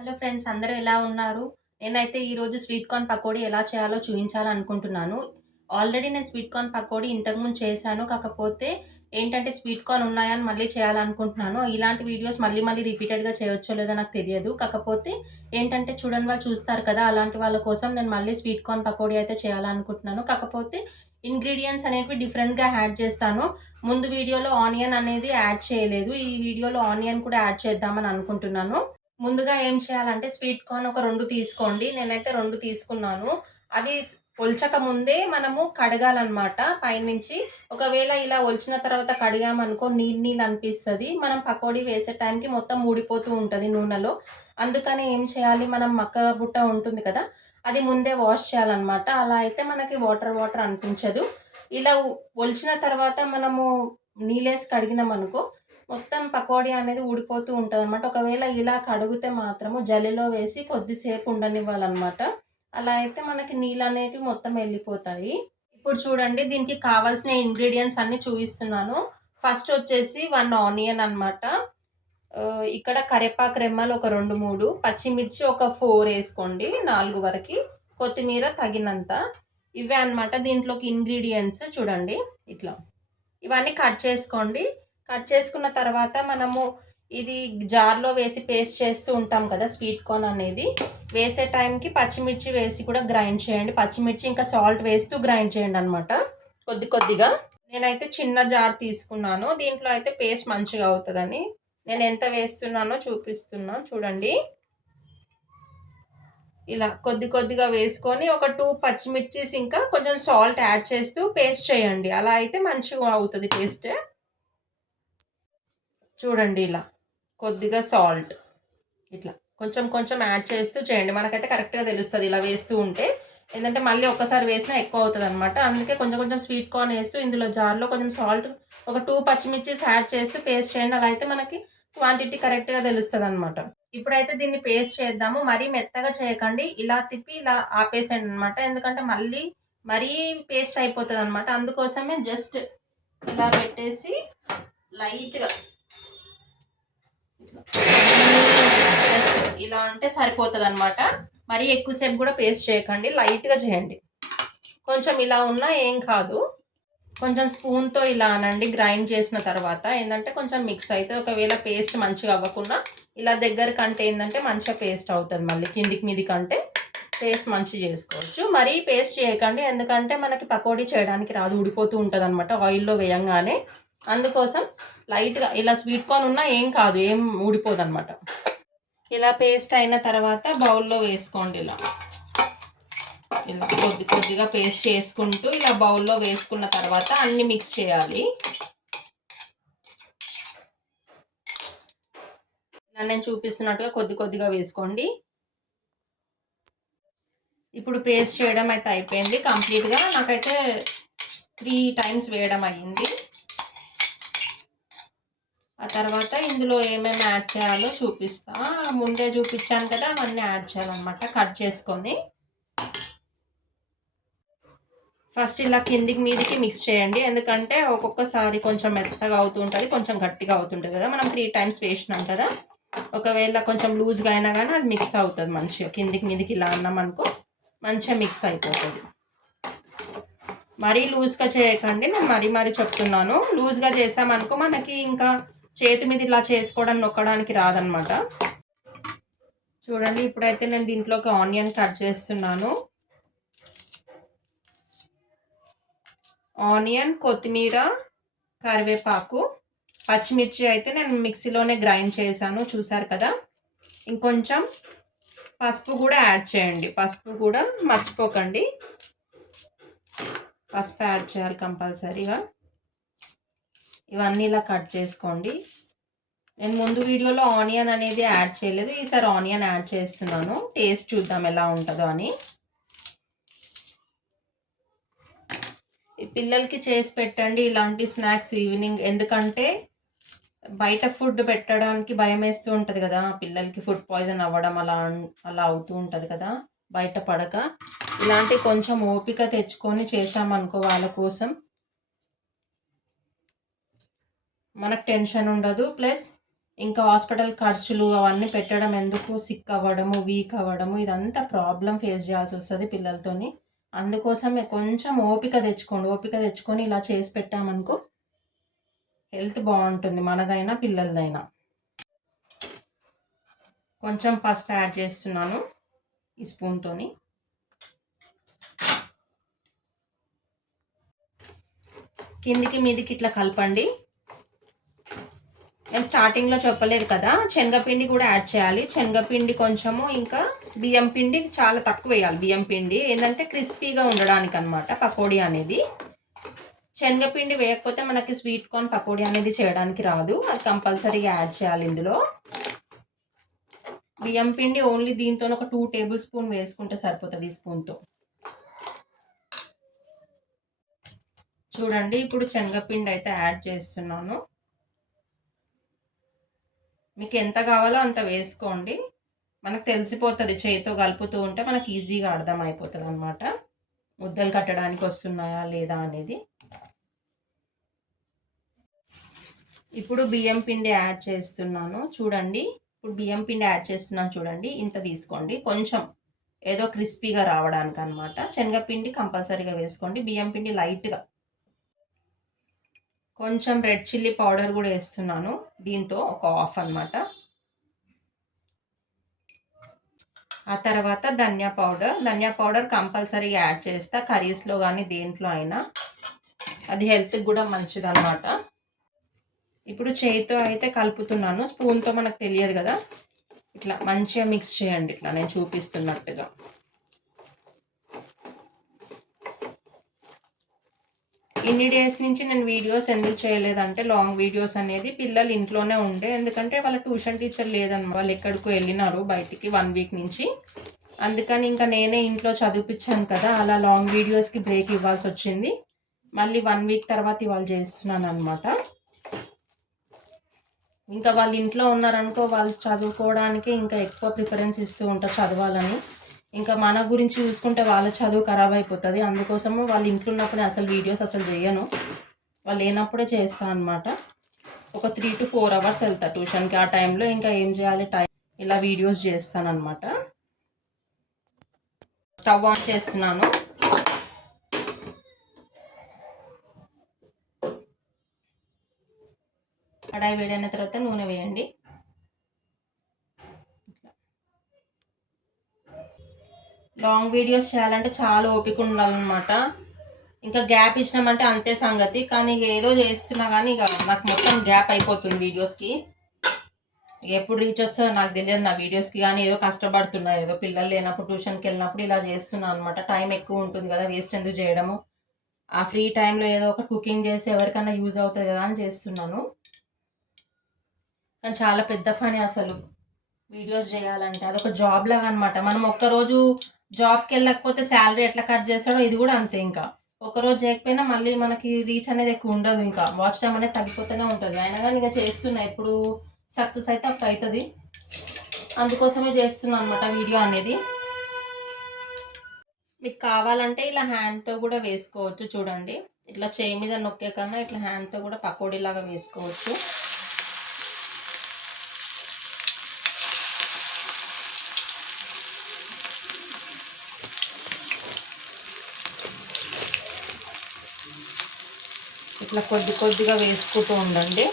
Hello friends, అందరూ ఎలా ఉన్నారు? నేనైతే ఈరోజు స్వీట్ కార్న్ పకోడీ ఎలా చేయాలో చూయించాలనుకుంటున్నాను. ఆల్రెడీ నేను స్వీట్ కార్న్ పకోడీ ఇంతకుముందు చేశాను. కాకపోతే ఏంటంటే స్వీట్ కార్న్ ఉన్నాయని మళ్ళీ చేయాలనుకుంటున్నాను. ఇలాంటి వీడియోస్ మళ్ళీ మళ్ళీ రిపీటెడ్‌గా చేయొచ్చో లేదో నాకు తెలియదు. కాకపోతే ఏంటంటే చూడని వాళ్ళు చూస్తారు కదా! అలాంటి వాళ్ళ కోసం నేను మళ్ళీ స్వీట్ కార్న్ పకోడీ అయితే చేయాలనుకుంటున్నాను. కాకపోతే ఇంగ్రీడియెంట్స్ అనేవి డిఫరెంట్‌గా యాడ్ చేస్తాను. ముందు వీడియోలో ఆనియన్ అనేది యాడ్ చేయలేదు. ఈ వీడియోలో ఆనియన్ కూడా యాడ్ చేద్దామని అనుకుంటున్నాను. ముందుగా ఏం చేయాలంటే స్వీట్ కార్న్ ఒక 2 తీసుకోండి. నేనైతే 2 తీసుకున్నాను. అవి ఒల్చక ముందే మనము కడగాలనమాట పైనుంచి. ఒకవేళ ఇలా ఒలిచిన తర్వాత కడిగామనుకో నీళ్ళు నీళ్ళు అనిపిస్తది. మనం పకోడీ వేసే టైంకి మొత్తం ఊడిపోతూ ఉంటది నూనెలో. అందుకని ఏం చేయాలి, మనం మక్క బుట్ట ఉంటుంది కదా! అది ముందే వాష్ చేయాలనమాట. అలా అయితే మనకి వాటర్ వాటర్ అనిపించదు. ఇలా ఒలిచిన తర్వాత మనము నీళ్ళేసి కడిగినామనుకో మొత్తం పకోడీ అనేది ఊడిపోతూ ఉంటదనమాట. ఒకవేళ ఇలా కడిగితే మాత్రము జల్లెలో వేసి కొద్దిసేపు ఉండనివ్వాలనమాట. అలా అయితే మనకి నీళ్ళనేటివి మొత్తం ఎళ్ళిపోతాయి. ఇప్పుడు చూడండి, దీనికి కావాల్సిన ఇంగ్రీడియెంట్స్ అన్నీ చూయిస్తున్నాను. ఫస్ట్ వచ్చేసి 1 ఆనియన్ అనమాట. ఇక్కడ కరివేపాకు రెమ్మలు ఒక 2, 3, పచ్చిమిర్చి ఒక 4 ఏసుకోండి. 4 వరకి. కొత్తిమీర తగినంత. ఇవే అనమాట దీంట్లోకి ఇంగ్రీడియెంట్స్ చూడండి ఇట్లా. ఇవన్నీ కట్ చేసుకోండి. కట్ చేసుకున్న తర్వాత మనము ఇది జార్‌లో వేసి పేస్ట్ చేస్తూ ఉంటాం కదా! స్వీట్ కార్న్ అనేది. వేసే టైంకి పచ్చిమిర్చి వేసి కూడా గ్రైండ్ చేయండి. పచ్చిమిర్చి ఇంకా సాల్ట్ వేస్తూ గ్రైండ్ చేయండనమాట కొద్ది కొద్దిగా. నేనైతే చిన్న జార్ తీసుకున్నాను. దీంట్లో అయితే పేస్ట్ మంచిగా అవుతదని. నేను ఎంత వేస్తున్నానో చూపిస్తున్నా చూడండి. ఇలా కొద్ది కొద్దిగా వేసుకొని ఒక 2 పచ్చిమిర్చీస్ ఇంకా కొంచెం సాల్ట్ యాడ్ చేస్తూ పేస్ట్ చేయండి. అలా అయితే మంచిగా అవుతది పేస్ట్. చూడండి ఇలా కొద్దిగా సాల్ట్ ఇట్లా కొంచెం కొంచెం యాడ్ చేస్తూ చేయండి. మనకైతే కరెక్ట్‌గా తెలుస్తది ఇలా వేస్తూ ఉంటే. ఏందంటే మళ్ళీ ఒక్కసారి వేసినా ఎక్కువ అవుతదనమాట. అందుకే కొంచెం కొంచెం స్వీట్ కార్న్ ఏస్తూ ఇందులో జార్‌లో కొంచెం సాల్ట్ ఒక 2 పచ్చిమిర్చీస్ యాడ్ చేస్తూ పేస్ట్ చేయండి. అలా అయితే మనకి క్వాంటిటీ కరెక్ట్‌గా తెలుస్తదనమాట. ఇప్పుడైతే దీన్ని పేస్ట్ చేద్దాము. మరీ మెత్తగా చేయకండి. ఇలా తిప్పి ఇలా ఆపేసేయండనమాట. ఎందుకంటే మరీ పేస్ట్ అయిపోతదనమాట. అందుకోసమే జస్ట్ ఇలా పెట్టేసి లైట్‌గా జస్ట్ ఇలా అంటే సరిపోతదనమాట. మరీ ఎక్కువసేపు కూడా పేస్ట్ చేయకండి. లైట్‌గా చేయండి. కొంచెం ఇలా ఉన్నా ఏం కాదు. కొంచెం స్పూన్‌తో ఇలా అనండి గ్రైండ్ చేసిన తర్వాత. ఏందంటే కొంచెం మిక్స్ అయితది. ఒకవేళ పేస్ట్ మంచిగా అవ్వకున్నా ఇలా దగ్గరకంటే ఏందంటే మంచిగా పేస్ట్ అవుతది. మళ్ళీ కిందికి మీదికంటే పేస్ట్ మంచిగా చేసుకోవచ్చు. మరీ పేస్ట్ చేయకండి. ఎందుకంటే మనకి పకోడీ చేయడానికి రాదు. ఊడిపోతూ ఉంటదనమాట ఆయిల్‌లో వేయంగానే. అందుకోసం లైట్‌గా ఇలా స్వీట్ కార్న్ ఉన్నా ఏం కాదు. ఏం ఊడిపోదనమాట. ఇలా పేస్ట్ అయిన తర్వాత బౌల్‌లో వేసుకోండి ఇలా. ఇలా కొద్ది కొద్దిగా పేస్ట్ చేసుకుంటూ ఇలా బౌల్‌లో వేసుకున్న తర్వాత అన్నీ మిక్స్ చేయాలి. ఇలా నేను చూపిస్తున్నట్టుగా కొద్ది కొద్దిగా వేసుకోండి. ఇప్పుడు పేస్ట్ చేయడం అయితే అయిపోయింది కంప్లీట్‌గా. నాకైతే 3 టైమ్స్ వేయడం అయ్యింది. ఆ తర్వాత ఇందులో ఏమేమి యాడ్ చేయాలో చూపిస్తా. ముందే చూపించాను కదా! అవన్నీ యాడ్ చేయాలన్నమాట కట్ చేసుకొని. ఫస్ట్ ఇలా కిందికి మీదికి మిక్స్ చేయండి. ఎందుకంటే ఒక్కొక్కసారి కొంచెం మెత్తగా అవుతూ ఉంటది. కొంచెం గట్టిగా అవుతుంటది కదా! మనం 3 టైమ్స్ వేసినాం కదా! ఒకవేళ కొంచెం లూజ్‌గా అయినా గానీ అది మిక్స్ అవుతది మంచిగా. కిందికి మీదికి ఇలా అన్నామనుకో మంచిగా మిక్స్ అయిపోతది. మరీ లూజ్‌గా చేయకండి. నేను మరీ చెప్తున్నాను. లూజ్‌గా చేసామనుకో మనకి ఇంకా చేతి మీద ఇలా చేసుకోవడం నొక్కడానికి రాదనమాట. చూడండి, ఇప్పుడైతే నేను దీంట్లోకి ఆనియన్ కట్ చేస్తున్నాను. ఆనియన్, కొత్తిమీర, కరివేపాకు, పచ్చిమిర్చి అయితే నేను మిక్సీలోనే గ్రైండ్ చేశాను చూసారు కదా! ఇంకొంచెం పసుపు కూడా యాడ్ చేయండి. పసుపు కూడా మర్చిపోకండి. పసుపు యాడ్ చేయాలి కంపల్సరీగా. ఇవన్నీ ఇలా కట్ చేసుకోండి. నేను ముందు వీడియోలో ఆనియన్ అనేది యాడ్ చేయలేదు. ఈసారి ఆనియన్ యాడ్ చేస్తున్నాను. టేస్ట్ చూద్దాం ఎలా ఉంటుందో అని. ఈ పిల్లలకి చేసి పెట్టండి ఇలాంటి స్నాక్స్ ఈవినింగ్. ఎందుకంటే బయట ఫుడ్ పెట్టడానికి భయం వేస్తూ ఉంటుంది కదా! పిల్లలకి ఫుడ్ పాయిజన్ అవ్వడం అలా అవుతూ ఉంటుంది కదా! బయట పడక. ఇలాంటి కొంచెం ఓపిక తెచ్చుకొని చేసామనుకో వాళ్ళ కోసం మనకు టెన్షన్ ఉండదు. ప్లస్ ఇంకా హాస్పిటల్ ఖర్చులు అవన్నీ పెట్టడం ఎందుకు, సిక్ అవ్వడము, వీక్ అవ్వడము, ఇదంతా ప్రాబ్లం ఫేస్ చేయాల్సి వస్తుంది పిల్లలతోని. అందుకోసమే కొంచెం ఓపిక తెచ్చుకోండి. ఓపిక తెచ్చుకొని ఇలా చేసి పెట్టామనుకో హెల్త్ బాగుంటుంది, మనదైనా పిల్లలదైనా. కొంచెం పసుపు యాడ్ చేస్తున్నాను ఈ స్పూన్తోని. కిందికి మీదికి ఇట్లా కలపండి. నేను స్టార్టింగ్లో చెప్పలేదు కదా, శనగపిండి కూడా యాడ్ చేయాలి. శనగపిండి కొంచెము, ఇంకా బియ్యం పిండి చాలా తక్కువ వేయాలి. బియ్యం పిండి ఏంటంటే క్రిస్పీగా ఉండడానికి అనమాట పకోడీ అనేది. శనగపిండి వేయకపోతే మనకి స్వీట్ కార్న్ పకోడీ అనేది చేయడానికి రాదు, అది కంపల్సరీగా యాడ్ చేయాలి ఇందులో. బియ్యం పిండి ఓన్లీ దీంతో ఒక 2 టేబుల్ స్పూన్ వేసుకుంటే సరిపోతుంది ఈ స్పూన్తో. చూడండి, ఇప్పుడు శనగపిండి అయితే యాడ్ చేస్తున్నాను. మీకు ఎంత కావాలో అంత వేసుకోండి. మనకు తెలిసిపోతుంది, చేతితో కలుపుతూ ఉంటే మనకు ఈజీగా అర్థమైపోతుంది అనమాట ముద్దలు కట్టడానికి వస్తున్నాయా లేదా అనేది. ఇప్పుడు బియ్యం పిండి యాడ్ చేస్తున్నాను చూడండి. ఇప్పుడు బియ్యం పిండి యాడ్ చేస్తున్నాను చూడండి. ఇంత తీసుకోండి, కొంచెం ఏదో క్రిస్పీగా రావడానికి అనమాట. శనగపిండి కంపల్సరీగా వేసుకోండి, బియ్యం పిండి లైట్గా. కొంచెం రెడ్ చిల్లీ పౌడర్ కూడా వేస్తున్నాను దీంతో, ఒక హాఫ్ అనమాట. ఆ తర్వాత ధనియా పౌడర్ కంపల్సరీగా యాడ్ చేస్తా కర్రీస్లో కానీ దేంట్లో అయినా, అది హెల్త్కి కూడా మంచిది అనమాట. ఇప్పుడు చేతితో అయితే కలుపుతున్నాను, స్పూన్తో మనకు తెలియదు కదా. ఇట్లా మంచిగా మిక్స్ చేయండి, ఇట్లా నేను చూపిస్తున్నట్టుగా. ఇన్ని డేస్ నుంచి నేను వీడియోస్ ఎందుకు చేయలేదంటే, లాంగ్ వీడియోస్ అనేది పిల్లలు ఇంట్లోనే ఉండే, ఎందుకంటే వాళ్ళ ట్యూషన్ టీచర్ లేదన్నమాట, వాళ్ళు ఎక్కడికో వెళ్ళినారు బయటికి 1 వీక్ నుంచి. అందుకని ఇంకా నేనే ఇంట్లో చదివిపించాను కదా, అలా లాంగ్ వీడియోస్కి బ్రేక్ ఇవ్వాల్సి వచ్చింది. మళ్ళీ 1 వీక్ తర్వాత ఇవాళ చేస్తున్నాను అనమాట. ఇంకా వాళ్ళు ఇంట్లో ఉన్నారనుకో, వాళ్ళు చదువుకోవడానికి ఇంకా ఎక్కువ ప్రిఫరెన్స్ ఇస్తూ ఉంటారు చదవాలని. ఇంకా మన గురించి చూసుకుంటే వాళ్ళ చదువు ఖరాబ్ అయిపోతుంది. అందుకోసము వాళ్ళు ఇంట్లో ఉన్నప్పుడే అసలు వీడియోస్ అసలు చేయను, వాళ్ళు లేనప్పుడే చేస్తాను అనమాట. ఒక 3 to 4 అవర్స్ వెళ్తా ట్యూషన్కి. ఆ టైంలో ఇంకా ఏం చేయాలి, ఇలా వీడియోస్ చేస్తాను అనమాట. స్టవ్ ఆన్ చేస్తున్నాను. కడాయి వేడైన తర్వాత నూనె వేయండి. లాంగ్ వీడియోస్ చేయాలంటే చాలా ఓపిక ఉండాలన్నమాట. ఇంకా గ్యాప్ ఇచ్చినామంటే అంతే సంగతి. కానీ ఇక ఏదో చేస్తున్నా కానీ ఇక నాకు మొత్తం గ్యాప్ అయిపోతుంది వీడియోస్కి. ఎప్పుడు రీచ్ వస్తుందో నాకు తెలియదు నా వీడియోస్కి, కానీ ఏదో కష్టపడుతున్నా, ఏదో పిల్లలు లేనప్పుడు ట్యూషన్కి వెళ్ళినప్పుడు ఇలా చేస్తున్నాను అనమాట. టైం ఎక్కువ ఉంటుంది కదా, వేస్ట్ ఎందుకు చేయడము. ఆ ఫ్రీ టైంలో ఏదో ఒక కుకింగ్ చేసి ఎవరికైనా యూజ్ అవుతుంది కదా అని చేస్తున్నాను. కానీ చాలా పెద్ద పని అసలు వీడియోస్ చేయాలంటే, అదొక జాబ్ లాగా అనమాట. మనం ఒక్కరోజు జాబ్కి వెళ్ళకపోతే శాలరీ ఎట్లా కట్ చేస్తాడో ఇది కూడా అంతే. ఇంకా ఒకరోజు చేయకపోయినా మళ్ళీ మనకి రీచ్ అనేది ఎక్కువ ఉండదు, ఇంకా వాచ్ టైం అనేది తగ్గిపోతూనే ఉంటుంది. అయినా కానీ ఇక చేస్తున్నా, ఎప్పుడు సక్సెస్ అయితే అప్పుడు అవుతుంది. అందుకోసమే చేస్తున్నాను అనమాట వీడియో అనేది. మీకు కావాలంటే ఇలా హ్యాండ్తో కూడా వేసుకోవచ్చు చూడండి. ఇట్లా చేయి మీద నొక్కే కన్నా ఇట్లా హ్యాండ్తో కూడా పకోడీలాగా వేసుకోవచ్చు. ఇట్లా కొద్దిగా వేసుకుంటూ ఉండండి.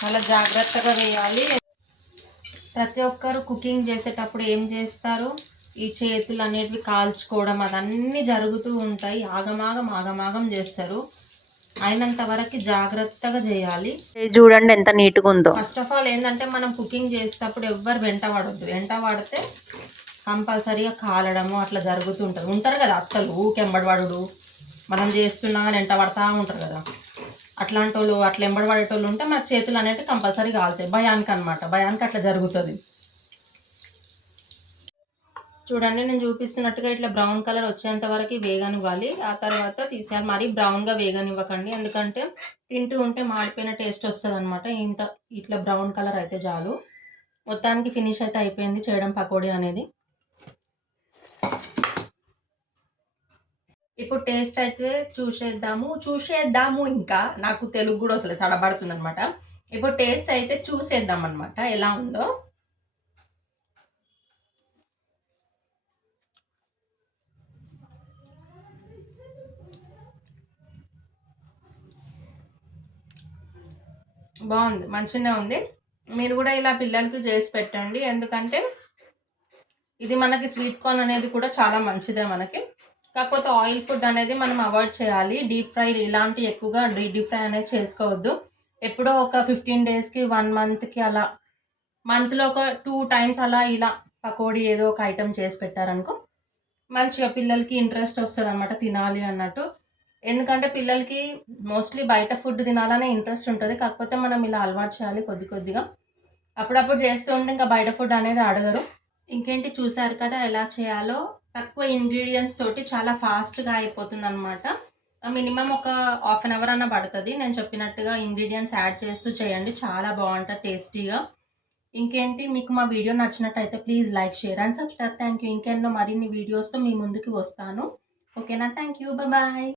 చాలా జాగ్రత్తగా వేయాలి. ప్రతి ఒక్కరు కుకింగ్ చేసేటప్పుడు ఏం చేస్తారు, ఈ చేతులు అనేటివి కాల్చుకోవడం అదన్నీ జరుగుతూ ఉంటాయి. ఆగమాగం చేస్తారు. అయినంత వరకు జాగ్రత్తగా చేయాలి. చూడండి ఎంత నీట్గా ఉందో. ఫస్ట్ ఆఫ్ ఆల్ ఏంటంటే, మనం కుకింగ్ చేసేటప్పుడు ఎవ్వరు వెంట పడొద్దు. వెంట పడితే కంపల్సరీగా కాలడము అట్లా జరుగుతూ ఉంటుంది. ఉంటారు కదా అత్తలు ఊకెంబడివాడు, మనం చేస్తున్నా కానీ వెంట పడతా ఉంటారు కదా, అట్లాంటి వాళ్ళు, అట్లా ఎంబడి పడేటోళ్ళు ఉంటే మన చేతులు అనేవి కంపల్సరీ కాలుతాయి. భయానికి అనమాట, భయానికి అట్లా జరుగుతుంది. చూడండి, నేను చూపిస్తున్నట్టుగా ఇట్లా బ్రౌన్ కలర్ వచ్చేంత వరకు వేగనివ్వాలి. ఆ తర్వాత తీసేయాలి. మరీ బ్రౌన్గా వేగనివ్వకండి, ఎందుకంటే తింటూ ఉంటే మాడిపోయిన టేస్ట్ వస్తుంది అనమాట. ఇట్లా బ్రౌన్ కలర్ అయితే చాలు. మొత్తానికి ఫినిష్ అయితే అయిపోయింది చేయడం పకోడీ అనేది. ఇప్పుడు టేస్ట్ అయితే చూసేద్దాము ఇంకా. నాకు తెలుగు గూడా అసలు తడబడుతుందనమాట. ఇప్పుడు టేస్ట్ అయితే చూసేద్దామనమాట ఎలా ఉందో. బావుంది. మంచిగనే ఉంది. మీరు గూడా ఇలా పిల్లలకి జేసి పెట్టండి. ఎందుకంటే ఇది మనకి స్వీట్ కార్న్ అనేది కూడా చాలా మంచిదే మనకి. కాకపోతే ఆయిల్ ఫుడ్ అనేది మనం అవాయిడ్ చేయాలి. డీప్ ఫ్రై ఇలాంటివి ఎక్కువగా డీప్ ఫ్రై అనేది చేసుకోవద్దు. ఎప్పుడో ఒక 15 డేస్‌కి, 1 మంత్‌కి అలా మంత్‌లో ఒక 2 టైమ్స్ అలా ఇలా పకోడీ ఏదో ఒక ఐటెమ్ చేసి పెట్టారనుకో, మంచిగా పిల్లలకి ఇంట్రెస్ట్ వస్తదనమాట తినాలి అన్నట్టు. ఎందుకంటే పిల్లలకి మోస్ట్‌లీ బయట ఫుడ్ తినాలనే ఇంట్రెస్ట్ ఉంటది. కాకపోతే మనం ఇలా అలవాటు చేయాలి కొద్ది కొద్దిగా. అప్పుడప్పుడు చేస్తూ ఉంటే ఇంకా బయట ఫుడ్ అనేది అడగరు. ఇంకేంటి చూసారు కదా ఎలా చేయాలో. తక్కువ ఇంగ్రీడియెంట్స్ తోటి చాలా ఫాస్ట్‌గా అయిపోతుందనమాట. మినిమమ్ ఒక హాఫ్ అన్ అవర్ అన్నా పడతది. నేను చెప్పినట్టుగా ఇంగ్రీడియెంట్స్ యాడ్ చేస్తూ చేయండి. చాలా బావుంటది టేస్టీగా. ఇంకేంటి మీకు మా వీడియో నచ్చినట్టయితే please like, share and subscribe. Thank you. ఇంకెన్నో మరిన్ని వీడియోస్‌తో మీ ముందుకు వస్తాను. ఓకేనా? Thank you. బాయ్.